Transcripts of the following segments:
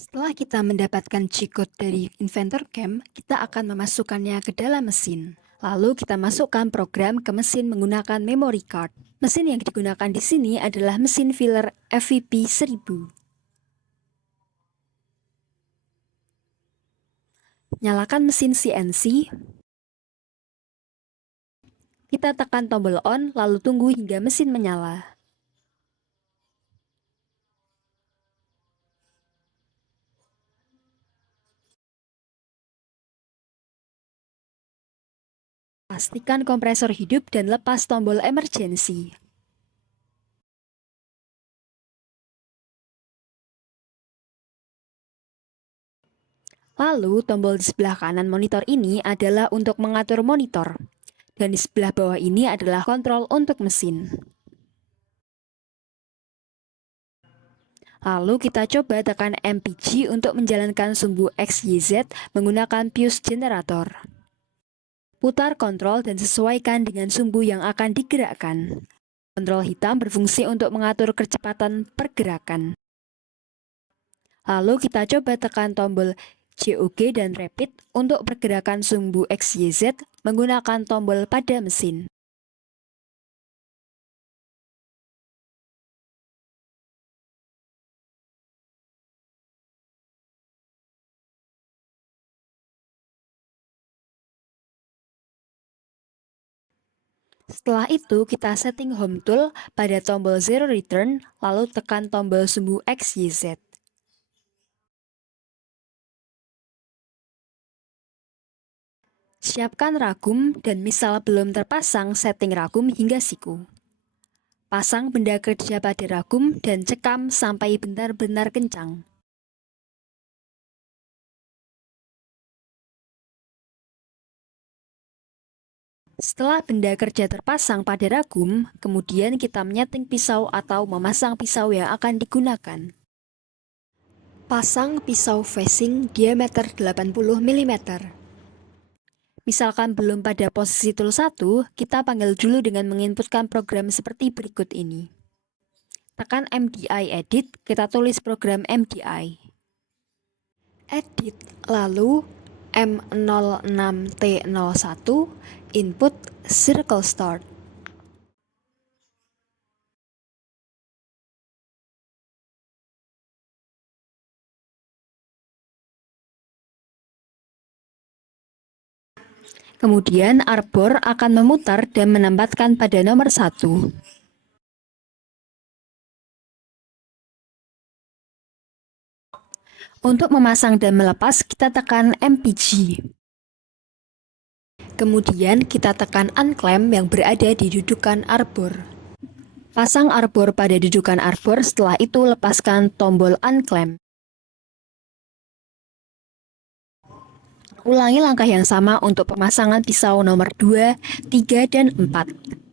Setelah kita mendapatkan G-code dari Inventor Camp, kita akan memasukkannya ke dalam mesin. Lalu kita masukkan program ke mesin menggunakan memory card. Mesin yang digunakan di sini adalah mesin filler FVP 1000. Nyalakan mesin CNC. Kita tekan tombol on, lalu tunggu hingga mesin menyala. Pastikan kompresor hidup dan lepas tombol emergency. Lalu, tombol di sebelah kanan monitor ini adalah untuk mengatur monitor. Dan di sebelah bawah ini adalah kontrol untuk mesin. Lalu kita coba tekan MPG untuk menjalankan sumbu XYZ menggunakan fuse generator. Putar kontrol dan sesuaikan dengan sumbu yang akan digerakkan. Kontrol hitam berfungsi untuk mengatur kecepatan pergerakan. Lalu kita coba tekan tombol JOG dan Repeat untuk pergerakan sumbu XYZ menggunakan tombol pada mesin. Setelah itu, kita setting home tool pada tombol zero return, lalu tekan tombol sumbu XYZ. Siapkan ragum dan misal belum terpasang, setting ragum hingga siku. Pasang benda kerja pada ragum dan cekam sampai benar-benar kencang. Setelah benda kerja terpasang pada ragum, kemudian kita menyeting pisau atau memasang pisau yang akan digunakan. Pasang pisau facing diameter 80 mm. Misalkan belum pada posisi tool 1, kita panggil dulu dengan menginputkan program seperti berikut ini. Tekan MDI Edit, kita tulis program MDI. Edit, lalu M06T01, input circle start. Kemudian arbor akan memutar dan menempatkan pada nomor 1. Untuk memasang dan melepas, kita tekan MPG. Kemudian kita tekan unclamp yang berada di dudukan arbor. Pasang arbor pada dudukan arbor, setelah itu lepaskan tombol unclamp. Ulangi langkah yang sama untuk pemasangan pisau nomor 2, 3, dan 4.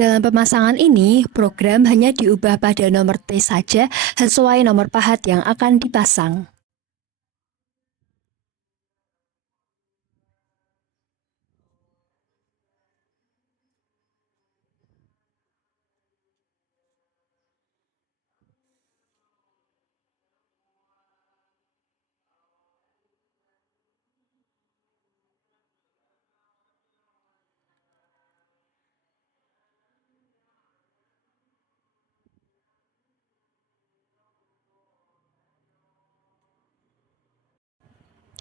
Dalam pemasangan ini, program hanya diubah pada nomor T saja sesuai nomor pahat yang akan dipasang.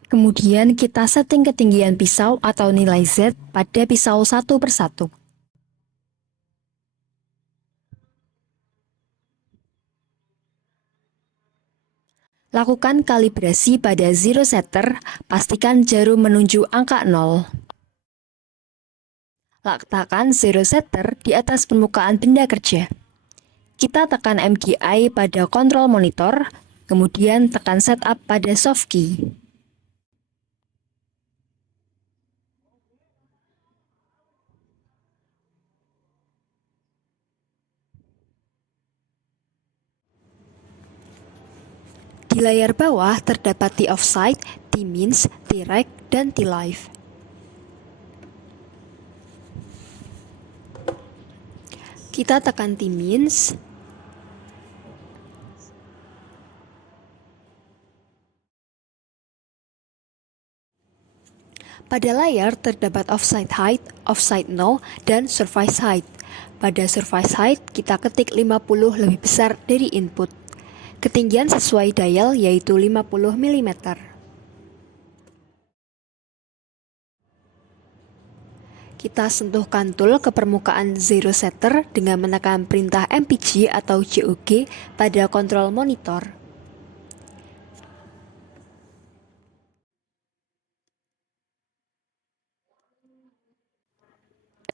Kemudian kita setting ketinggian pisau atau nilai Z pada pisau satu persatu. Lakukan kalibrasi pada zero setter, pastikan jarum menunjuk angka 0. Letakkan zero setter di atas permukaan benda kerja. Kita tekan MDI pada kontrol monitor, kemudian tekan setup pada soft key. Di layar bawah terdapat T-offside, T-means, T-rect, dan T-live. Kita tekan T-means. Pada layar terdapat offside height, offside no, dan surface height. Pada surface height, kita ketik 50 lebih besar dari input. Ketinggian sesuai dial yaitu 50 mm. Kita sentuhkan tool ke permukaan zero setter dengan menekan perintah MPG atau JOG pada kontrol monitor.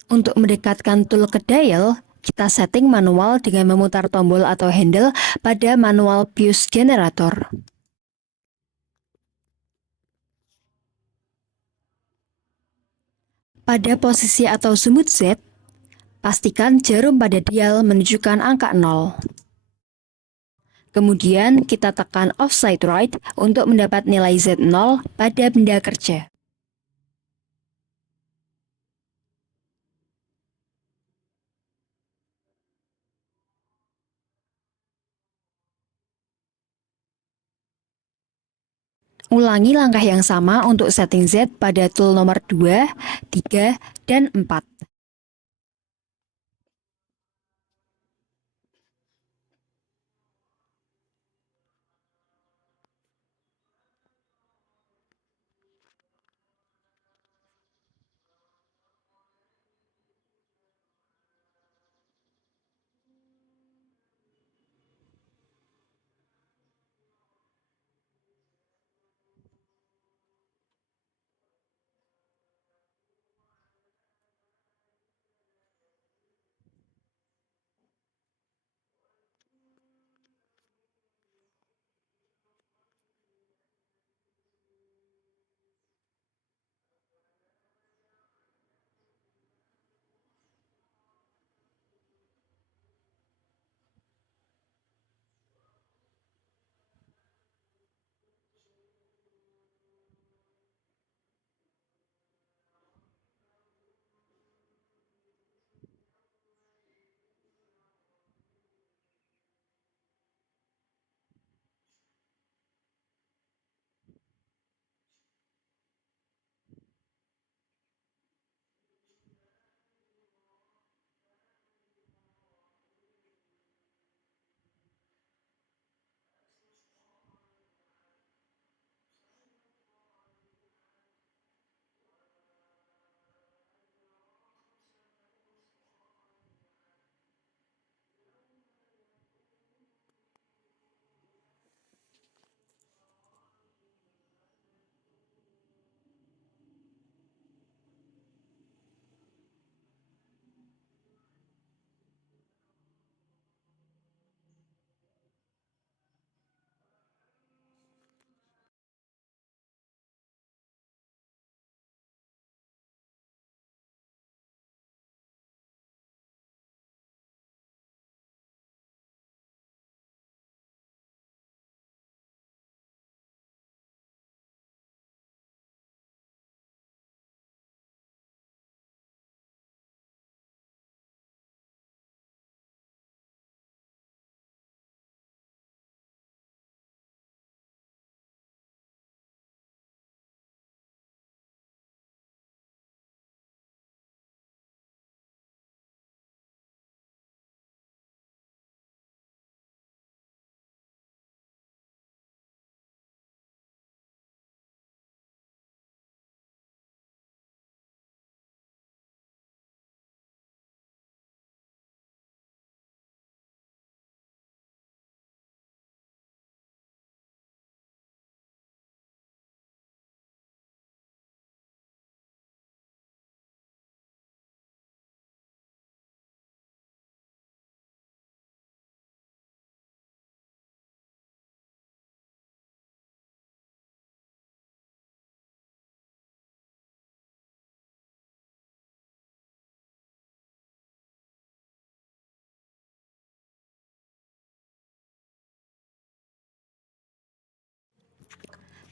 Untuk mendekatkan tool ke dial, kita setting manual dengan memutar tombol atau handle pada manual fuse generator. Pada posisi atau sumut Z, pastikan jarum pada dial menunjukkan angka 0. Kemudian kita tekan offside right untuk mendapat nilai Z0 pada benda kerja. Ulangi langkah yang sama untuk setting Z pada tool nomor 2, 3, dan 4.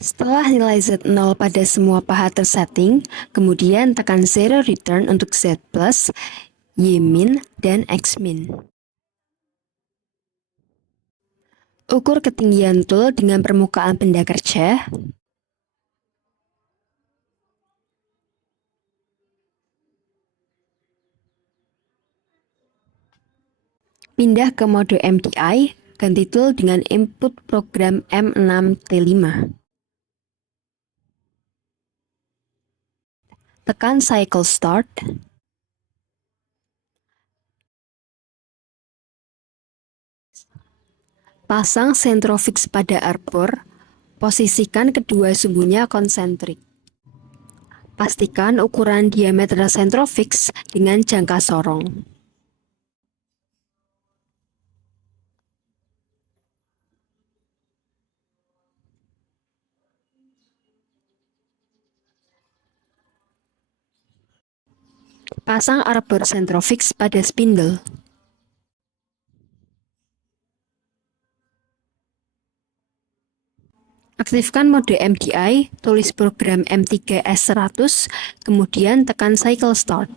Setelah nilai Z 0 pada semua paha tersetting, kemudian tekan zero return untuk Z plus, Y min, dan X min. Ukur ketinggian tool dengan permukaan benda kerja. Pindah ke mode MDI, ganti tool dengan input program M6T5. Tekan cycle start. Pasang centrofix pada arbor. Posisikan kedua sumbunya konsentrik. Pastikan ukuran diameter centrofix dengan jangka sorong. Pasang arbor centrofix pada spindle. Aktifkan mode MDI, tulis program M3S100, kemudian tekan cycle start.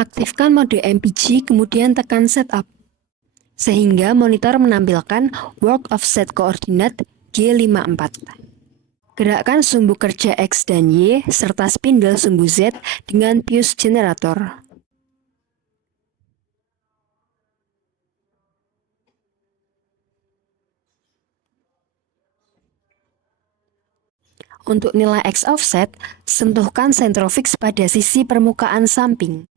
Aktifkan mode MPG, kemudian tekan setup, sehingga monitor menampilkan work offset koordinat G54. Gerakkan sumbu kerja X dan Y, serta spindle sumbu Z dengan fuse generator. Untuk nilai X offset, sentuhkan centrofix pada sisi permukaan samping.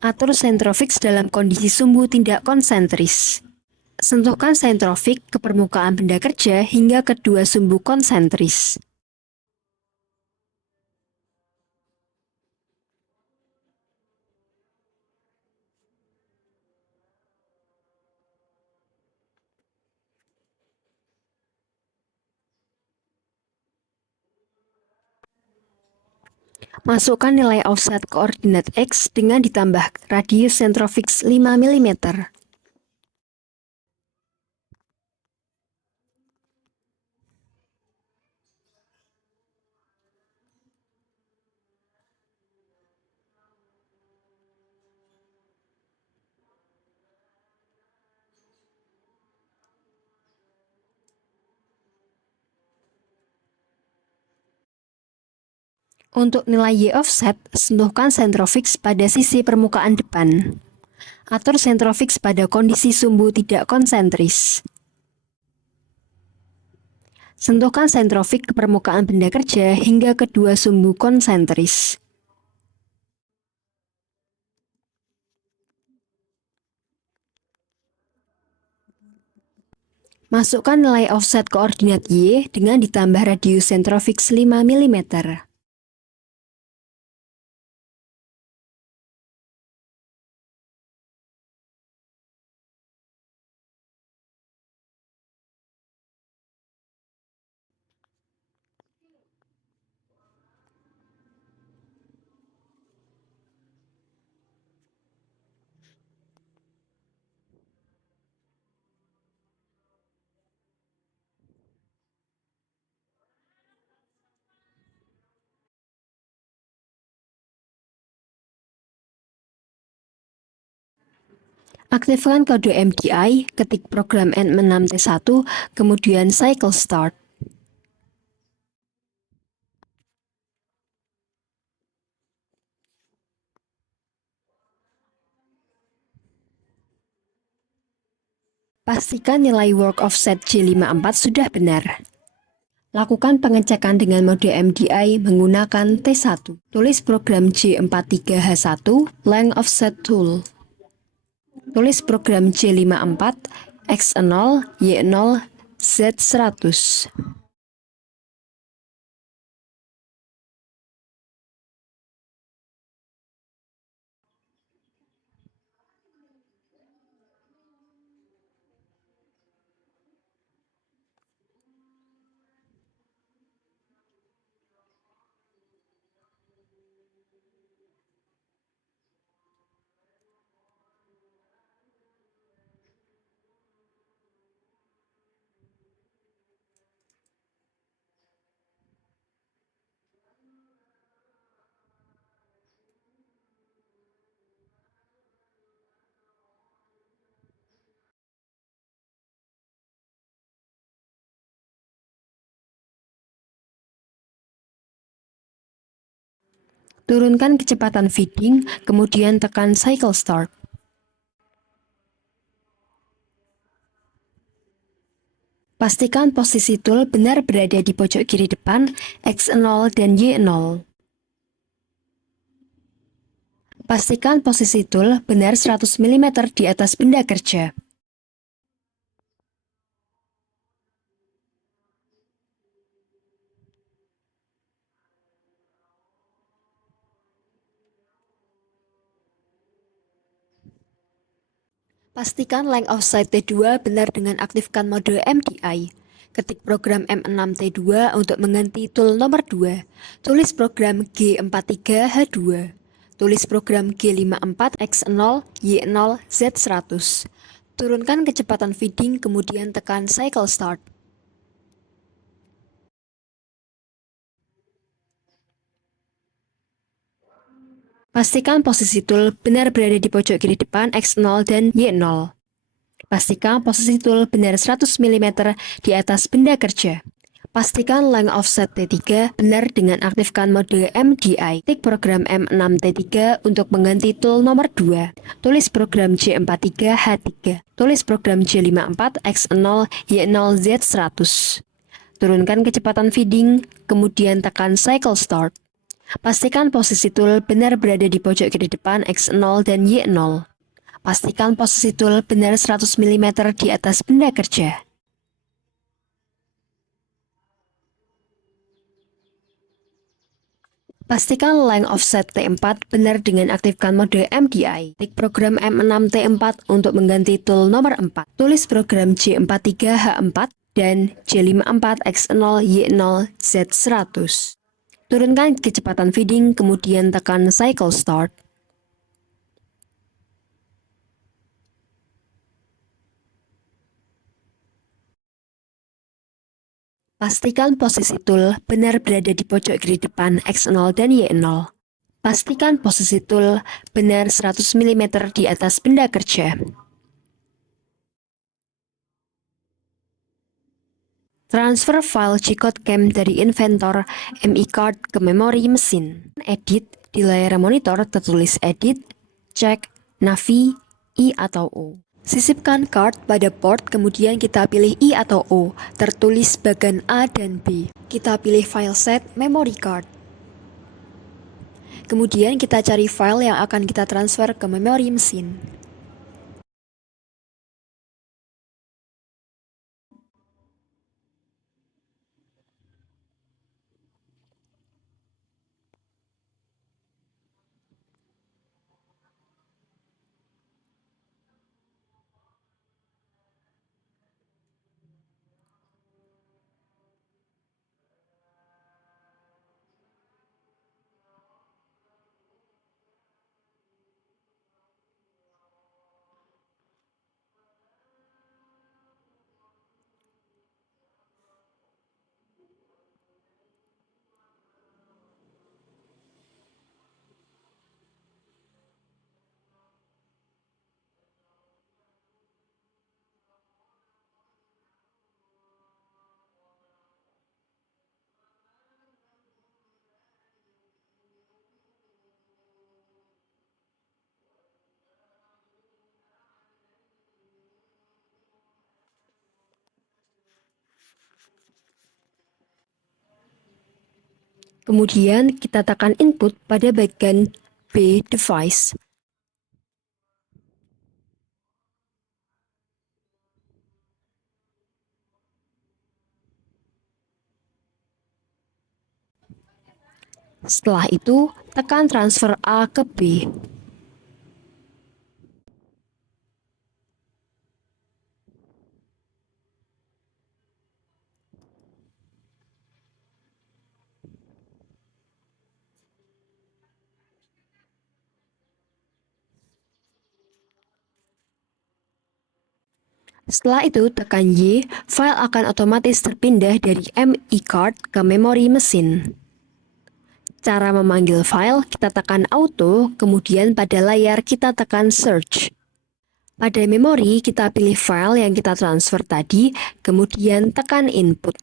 Atur centrofix dalam kondisi sumbu tidak konsentris. Sentuhkan centrofix ke permukaan benda kerja hingga kedua sumbu konsentris. Masukkan nilai offset koordinat X dengan ditambah radius centrofix 5 mm. Untuk nilai Y offset, sentuhkan centrofix pada sisi permukaan depan. Atur centrofix pada kondisi sumbu tidak konsentris. Sentuhkan centrofix ke permukaan benda kerja hingga kedua sumbu konsentris. Masukkan nilai offset koordinat Y dengan ditambah radius centrofix 5 mm. Aktifkan kode MDI, ketik program N6T1, kemudian cycle start. Pastikan nilai work offset J54 sudah benar. Lakukan pengecekan dengan mode MDI menggunakan T1. Tulis program J43H1 length offset tool. Tulis program J54, X0, Y0, Z100. Turunkan kecepatan feeding, kemudian tekan cycle start. Pastikan posisi tool benar berada di pojok kiri depan, X0 dan Y0. Pastikan posisi tool benar 100 mm di atas benda kerja. Pastikan length of sight T2 benar dengan aktifkan mode MDI. Ketik program M6T2 untuk mengganti tool nomor 2. Tulis program G43H2. Tulis program G54X0, Y0, Z100. Turunkan kecepatan feeding, kemudian tekan cycle start. Pastikan posisi tool benar berada di pojok kiri depan X0 dan Y0. Pastikan posisi tool benar 100 mm di atas benda kerja. Pastikan length offset T3 benar dengan aktifkan mode MDI. Ketik program M6T3 untuk mengganti tool nomor 2. Tulis program J43H3. Tulis program J54X0 Y0 Z100. Turunkan kecepatan feeding, kemudian tekan cycle start. Pastikan posisi tool benar berada di pojok kiri depan X0 dan Y0. Pastikan posisi tool benar 100 mm di atas benda kerja. Pastikan length offset T4 benar dengan aktifkan mode MDI. Ketik program M6T4 untuk mengganti tool nomor 4. Tulis program J43H4 dan J54X0 Y0 Z100. Turunkan kecepatan feeding, kemudian tekan cycle start. Pastikan posisi tool benar berada di pojok kiri depan X0 dan Y0. Pastikan posisi tool benar 100 mm di atas benda kerja. Transfer file G-code CAM dari inventor MI-card ke memori mesin. Edit, di layar monitor tertulis edit, cek, navi, I atau O. Sisipkan card pada port, kemudian kita pilih I atau O, tertulis bagan A dan B. Kita pilih file set memory card. Kemudian kita cari file yang akan kita transfer ke memori mesin. Kemudian kita tekan input pada bagian B device. Setelah itu, tekan transfer A ke B. Setelah itu, tekan Y, file akan otomatis terpindah dari MI-card ke memori mesin. Cara memanggil file, kita tekan Auto, kemudian pada layar kita tekan Search. Pada memori, kita pilih file yang kita transfer tadi, kemudian tekan Input.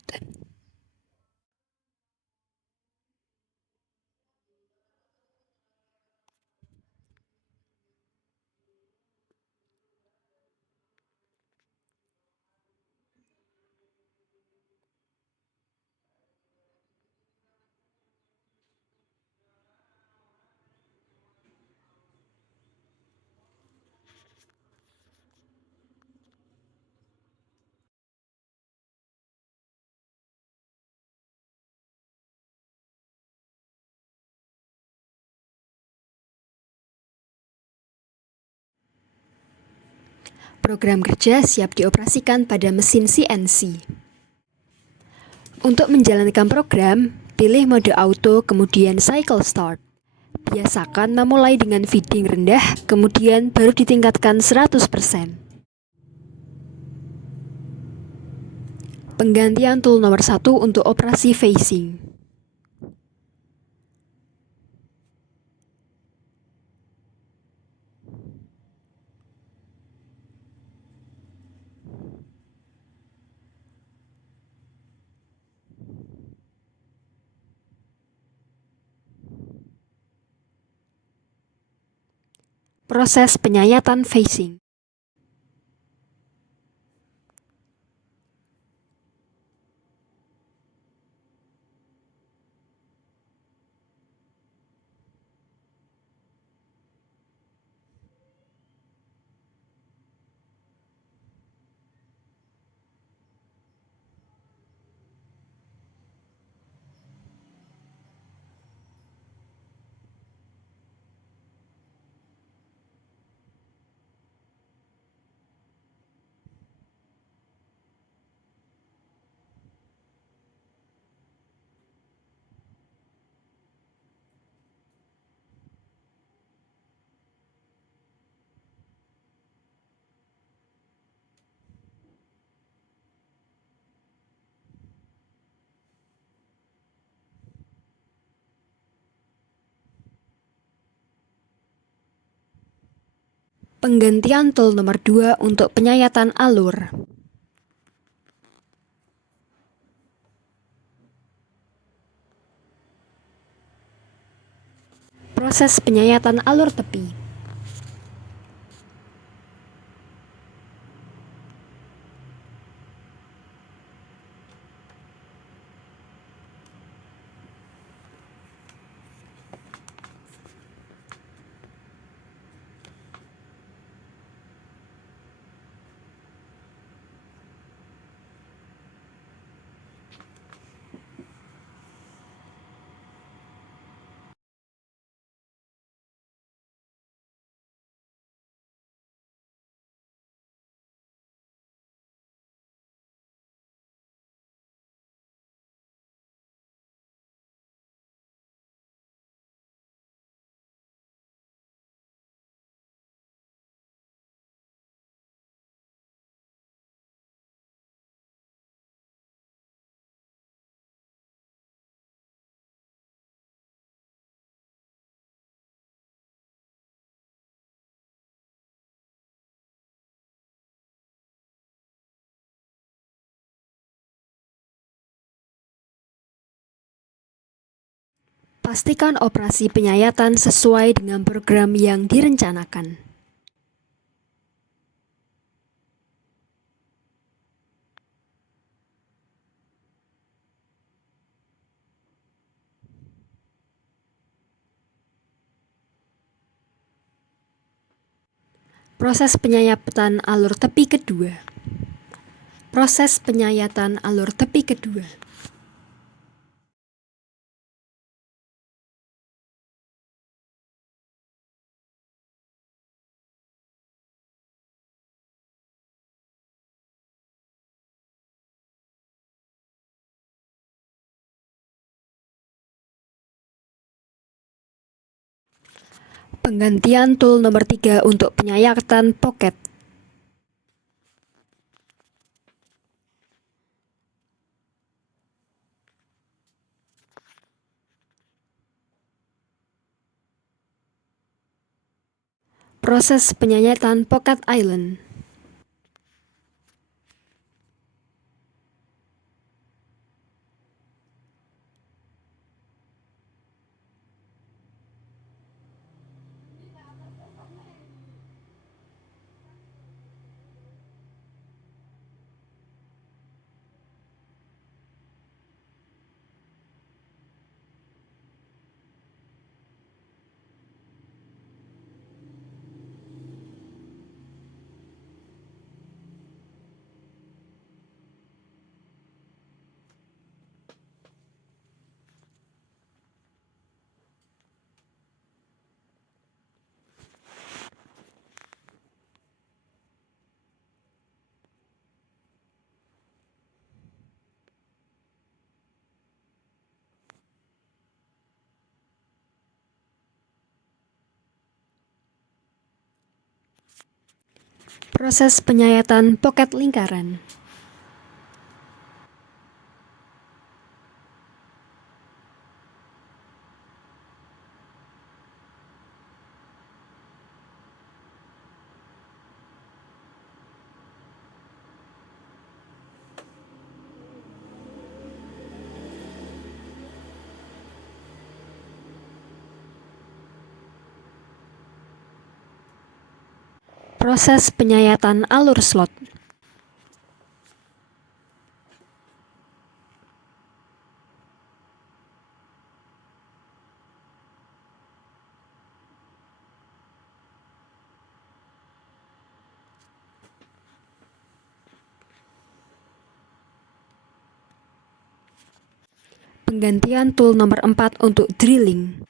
Program kerja siap dioperasikan pada mesin CNC. Untuk menjalankan program, pilih mode auto kemudian cycle start. Biasakan memulai dengan feeding rendah, kemudian baru ditingkatkan 100%. Penggantian tool nomor 1 untuk operasi phasing. Proses penyayatan phasing. Penggantian tool nomor 2 untuk penyayatan alur. Proses penyayatan alur tepi. Pastikan operasi penyayatan sesuai dengan program yang direncanakan. Proses penyayatan alur tepi kedua. Proses penyayatan alur tepi kedua. Penggantian tool nomor 3 untuk penyayatan pocket. Proses penyayatan pocket island. Proses penyayatan poket lingkaran. Proses penyayatan alur slot. Penggantian tool nomor 4 untuk drilling.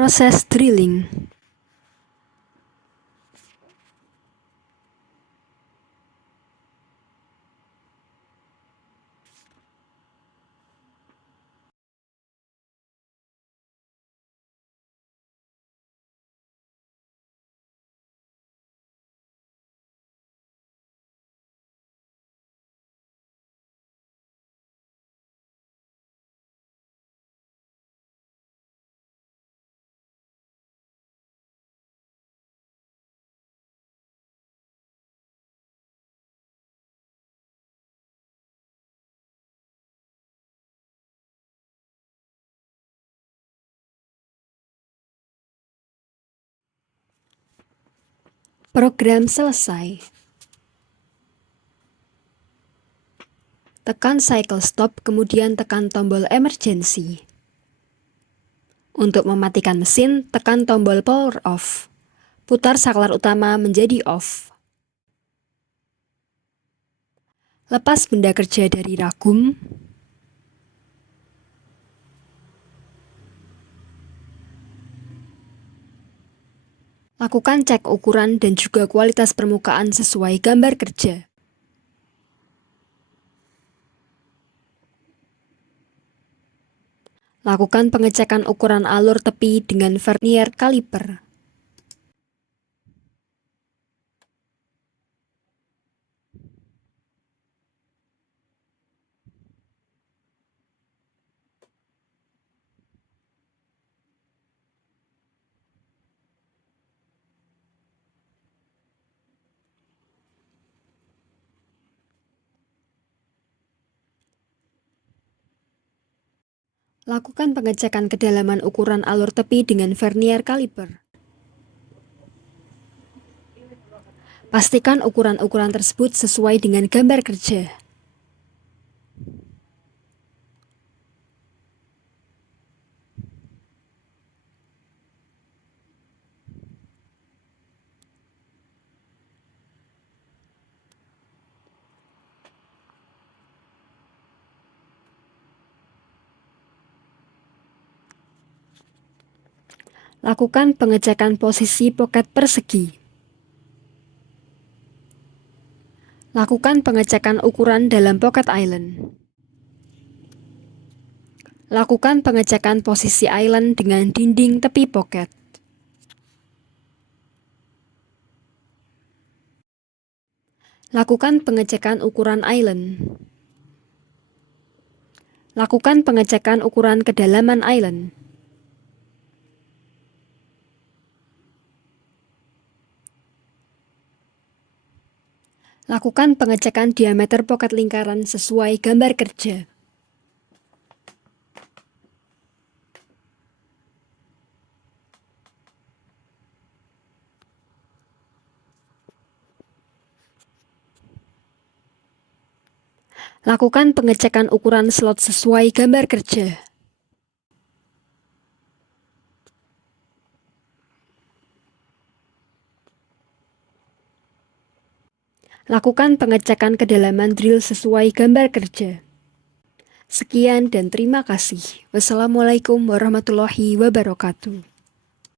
Proses drilling. Program selesai. Tekan cycle stop, kemudian tekan tombol emergency. Untuk mematikan mesin, tekan tombol power off. Putar saklar utama menjadi off. Lepas benda kerja dari ragum. Lakukan cek ukuran dan juga kualitas permukaan sesuai gambar kerja. Lakukan pengecekan ukuran alur tepi dengan vernier kaliper. Lakukan pengecekan kedalaman ukuran alur tepi dengan vernier kaliper. Pastikan ukuran-ukuran tersebut sesuai dengan gambar kerja. Lakukan pengecekan posisi poket persegi. Lakukan pengecekan ukuran dalam pocket island. Lakukan pengecekan posisi island dengan dinding tepi poket. Lakukan pengecekan ukuran island. Lakukan pengecekan ukuran kedalaman island. Lakukan pengecekan diameter poket lingkaran sesuai gambar kerja. Lakukan pengecekan ukuran slot sesuai gambar kerja. Lakukan pengecekan kedalaman drill sesuai gambar kerja. Sekian dan terima kasih. Wassalamualaikum warahmatullahi wabarakatuh.